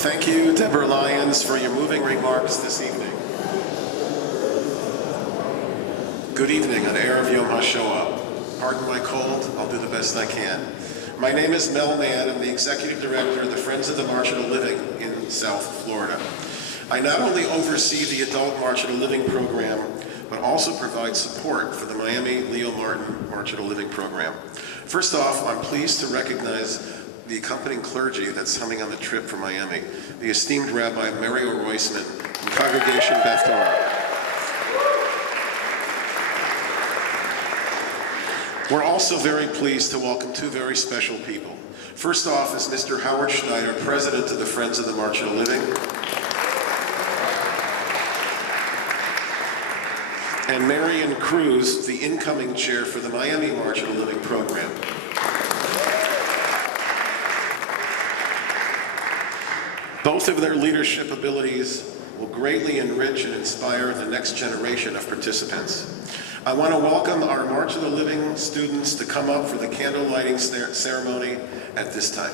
Thank you, Deborah Lyons, for your moving remarks this evening. Good evening on Erev Yom HaShoah. Pardon my cold, I'll do the best I can. My name is Mann. I'm the Executive Director of the Friends of the March of the Living in South Florida. I not only oversee the Adult March of the Living program, but also provide support for the Miami Leo Martin March of the Living program. First off, I'm pleased to recognize the accompanying clergy that's coming on the trip from Miami, the esteemed Rabbi Mary Roisman from Congregation Beth Torah. We're also very pleased to welcome two very special people. First off is Mr. Howard Schneider, President of the Friends of the March of the Living, and Marion Cruz, the incoming chair for the Miami March of the Living program. Both of their leadership abilities will greatly enrich and inspire the next generation of participants. I want to welcome our March of the Living students to come up for the candle lighting ceremony at this time.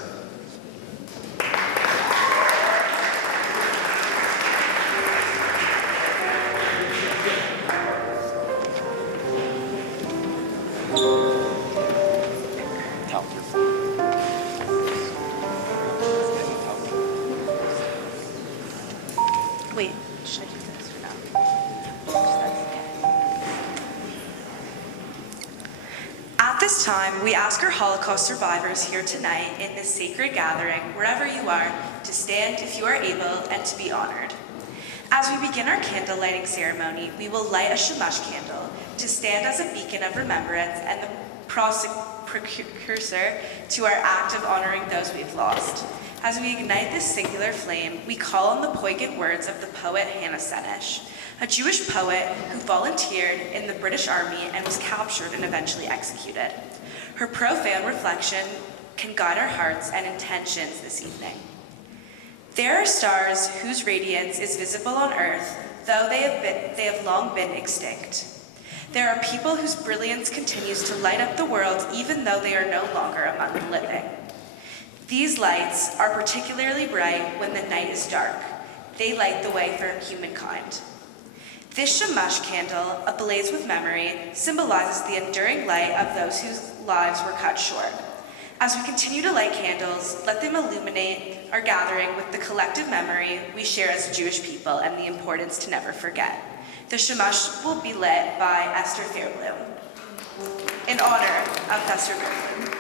Wait, should I do this or no? At this time, we ask our Holocaust survivors here tonight in this sacred gathering, wherever you are, to stand if you are able and to be honored. As we begin our candle lighting ceremony, we will light a shamash candle to stand as a beacon of remembrance and the precursor to our act of honoring those we've lost. As we ignite this singular flame, we call on the poignant words of the poet Hannah Senesh, a Jewish poet who volunteered in the British Army and was captured and eventually executed. Her profound reflection can guide our hearts and intentions this evening. There are stars whose radiance is visible on earth, though they have long been extinct. There are people whose brilliance continues to light up the world even though they are no longer among the living. These lights are particularly bright when the night is dark. They light the way for humankind. This shamash candle, ablaze with memory, symbolizes the enduring light of those whose lives were cut short. As we continue to light candles, let them illuminate our gathering with the collective memory we share as Jewish people and the importance to never forget. The shamash will be lit by Esther Fairbloom, in honor of Esther Fairbloom.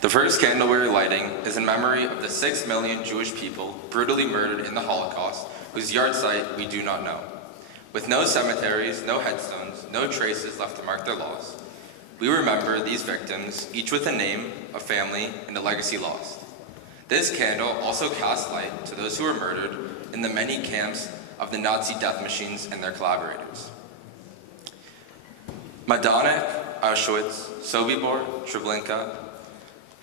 The first candle we are lighting is in memory of the 6 million Jewish people brutally murdered in the Holocaust, whose yard site we do not know. With no cemeteries, no headstones, no traces left to mark their loss, we remember these victims, each with a name, a family, and a legacy lost. This candle also casts light to those who were murdered in the many camps of the Nazi death machines and their collaborators. Majdanek, Auschwitz, Sobibor, Treblinka,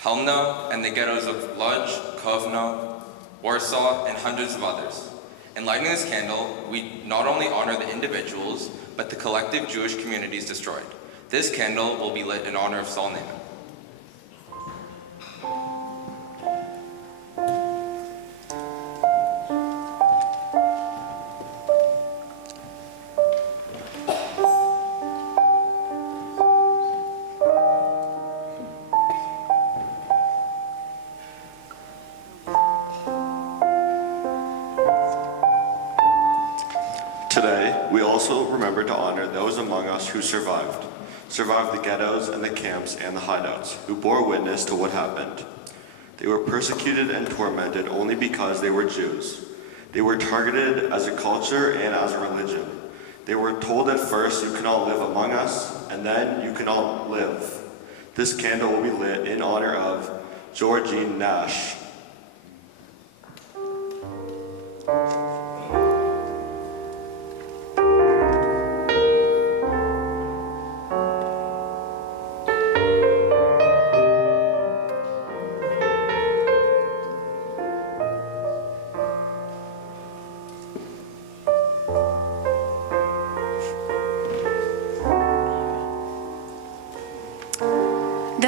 Helmno, and the ghettos of Lodz, Kovno, Warsaw, and hundreds of others. In lighting this candle, we not only honor the individuals, but the collective Jewish communities destroyed. This candle will be lit in honor of Saul Naaman. Today, we also remember to honor those among us who survived the ghettos and the camps and the hideouts, who bore witness to what happened. They were persecuted and tormented only because they were Jews. They were targeted as a culture and as a religion. They were told at first, you cannot live among us, and then you cannot live. This candle will be lit in honor of Georgine Nash.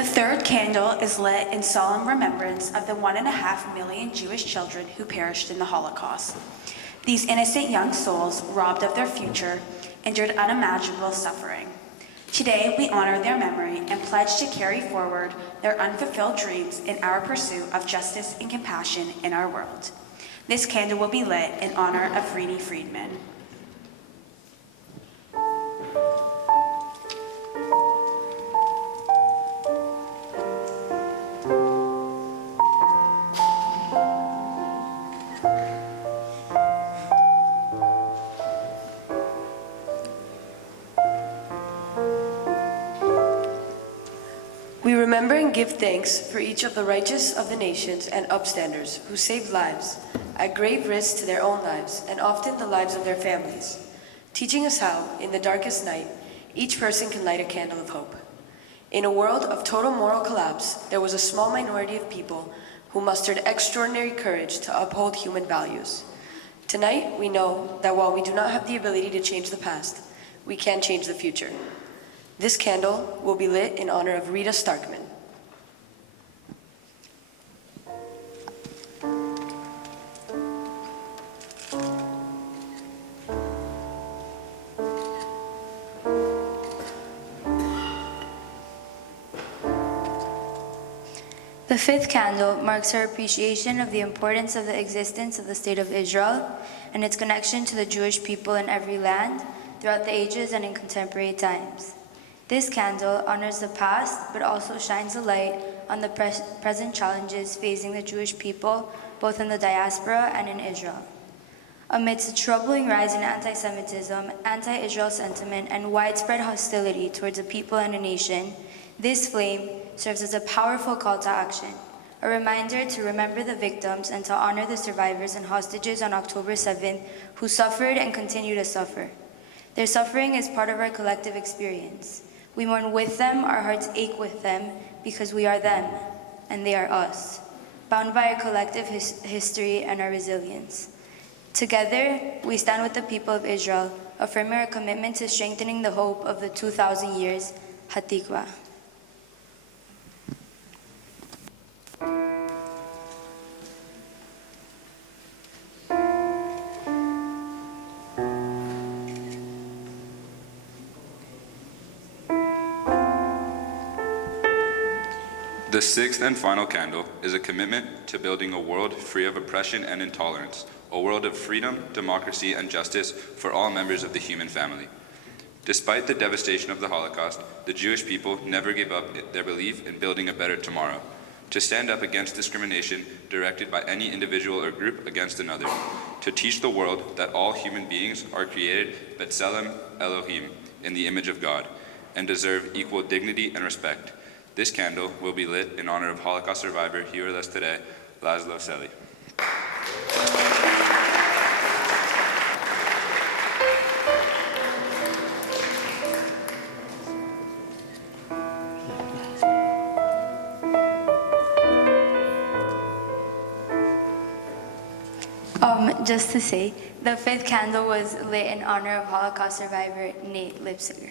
third candle is lit in solemn remembrance of the 1.5 million Jewish children who perished in the Holocaust. These innocent young souls, robbed of their future, endured unimaginable suffering. Today, we honor their memory and pledge to carry forward their unfulfilled dreams in our pursuit of justice and compassion in our world. This candle will be lit in honor of Reedy Friedman. We remember and give thanks for each of the righteous of the nations and upstanders who saved lives at grave risk to their own lives and often the lives of their families, teaching us how, in the darkest night, each person can light a candle of hope. In a world of total moral collapse, there was a small minority of people who mustered extraordinary courage to uphold human values. Tonight, we know that while we do not have the ability to change the past, we can change the future. This candle will be lit in honor of Rita Starkman. The fifth candle marks our appreciation of the importance of the existence of the State of Israel and its connection to the Jewish people in every land, throughout the ages and in contemporary times. This candle honors the past, but also shines a light on the present challenges facing the Jewish people, both in the diaspora and in Israel. Amidst a troubling rise in anti-Semitism, anti-Israel sentiment, and widespread hostility towards a people and a nation, this flame serves as a powerful call to action, a reminder to remember the victims and to honor the survivors and hostages on October 7th who suffered and continue to suffer. Their suffering is part of our collective experience. We mourn with them, our hearts ache with them, because we are them, and they are us, bound by our collective history and our resilience. Together, we stand with the people of Israel, affirming our commitment to strengthening the hope of the 2,000 years, Hatikva. The sixth and final candle is a commitment to building a world free of oppression and intolerance, a world of freedom, democracy, and justice for all members of the human family. Despite the devastation of the Holocaust, the Jewish people never gave up their belief in building a better tomorrow, to stand up against discrimination directed by any individual or group against another, to teach the world that all human beings are created B'Tselem Elohim, in the image of God, and deserve equal dignity and respect. This candle will be lit in honor of Holocaust survivor here with us today, Laszlo Seli. Just to say, the fifth candle was lit in honor of Holocaust survivor Nate Lipsiger.